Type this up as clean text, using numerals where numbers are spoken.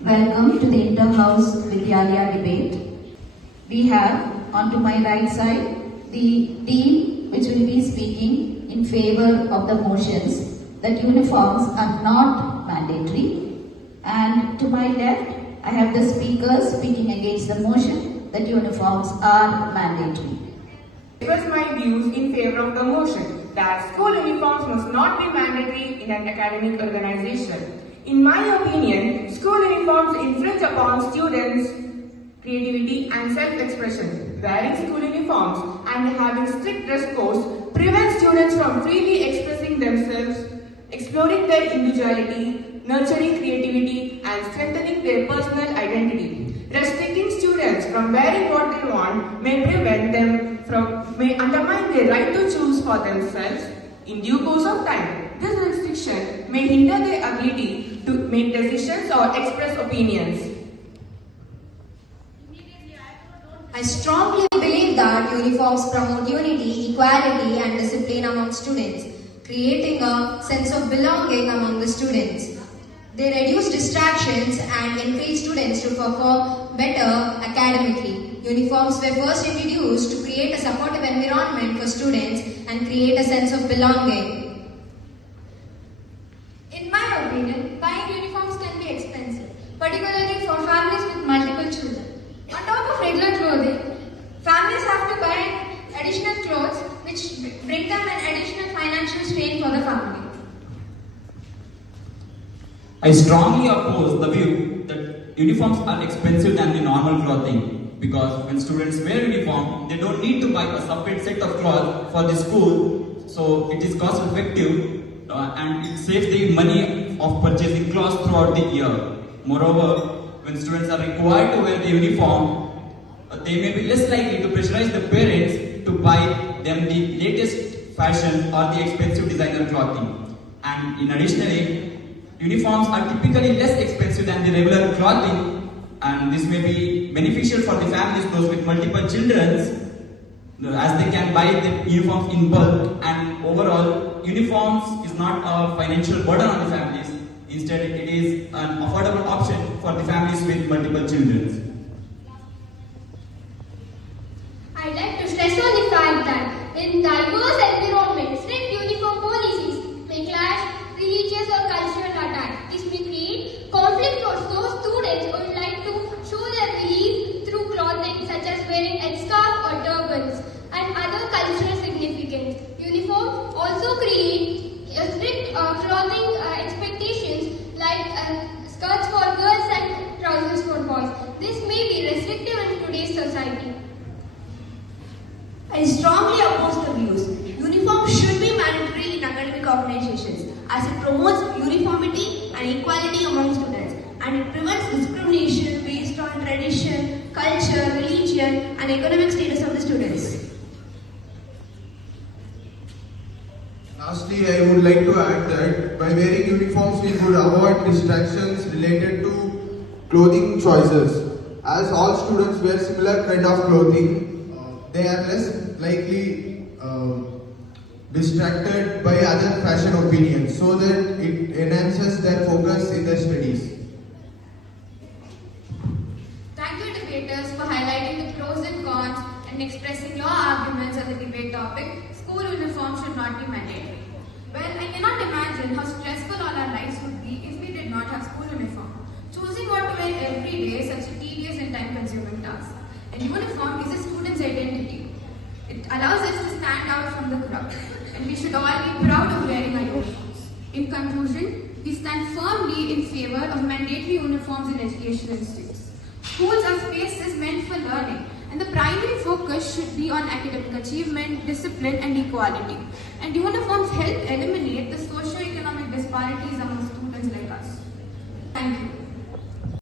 Welcome to the Inter-House Vidyalaya debate. We have on to my right side the team which will be speaking in favor of the motions that uniforms are not mandatory, and to my left I have the speakers speaking against the motion that uniforms are mandatory. Express my views in favor of the motion that school uniforms must not be mandatory in an academic organization. In my opinion, school uniforms infringe upon students' creativity and self-expression. Wearing school uniforms and having strict dress codes prevents students from freely expressing themselves, exploring their individuality, nurturing creativity, and strengthening their personal identity. Restricting students from wearing what they want may undermine their right to choose for themselves. In due course of time, this restriction may hinder their ability to make decisions or express opinions. I strongly believe that uniforms promote unity, equality, and discipline among students, creating a sense of belonging among the students. They reduce distractions and encourage students to perform better academically. Uniforms were first introduced to create a supportive environment for students and create a sense of belonging. In my opinion, buying uniforms can be expensive, particularly for families with multiple children. On top of regular clothing, families have to buy additional clothes which bring them an additional financial strain for the family. I strongly oppose the view that uniforms are expensive than the normal clothing, because when students wear uniform, they don't need to buy a separate set of clothes for the school, so it is cost effective and it saves the money of purchasing clothes throughout the year. Moreover, when students are required to wear the uniform, they may be less likely to pressurize the parents to buy them the latest fashion or the expensive designer clothing. And in additionally, uniforms are typically less expensive than the regular clothing, and this may be beneficial for the families, those with multiple children, as they can buy the uniforms in bulk, and overall, uniforms is not a financial burden on the families. Instead, it is an affordable option for the families with multiple children. I'd like to stress on the fact that in diverse environments, strict uniform policies may clash religious or cultural attacks. This may create conflict for those students who would like to show their belief through clothing such as wearing headscarf or turbans and other cultural significance. Uniforms also create strict clothing expectations like skirts for girls and trousers for boys. This may be restrictive in today's society. I strongly oppose the views. Uniforms should be mandatory in academic organizations as it promotes uniformity and equality among students, and it prevents discrimination based on tradition, culture, religion, and economic status of the students. Lastly, I would like to add that by wearing uniforms, we would avoid distractions related to clothing choices. As all students wear similar kind of clothing, they are less likely distracted by other fashion opinions, so that it enhances their focus in their studies. Thank you debaters for highlighting the pros and cons and expressing your arguments on the debate topic, school uniforms should not be mandatory. Well, I cannot imagine how stressful all our lives would be if we did not have school uniform. Choosing what to wear every day is such a tedious and time-consuming task. And uniform is a student's identity. It allows us to stand out from the crowd, and we should all be proud of wearing our uniforms. In conclusion, we stand firmly in favor of mandatory uniforms in educational institutes. Schools are spaces meant for learning, and the primary focus should be on academic achievement, discipline, and equality. And uniforms help eliminate the socio-economic disparities among students like us. Thank you.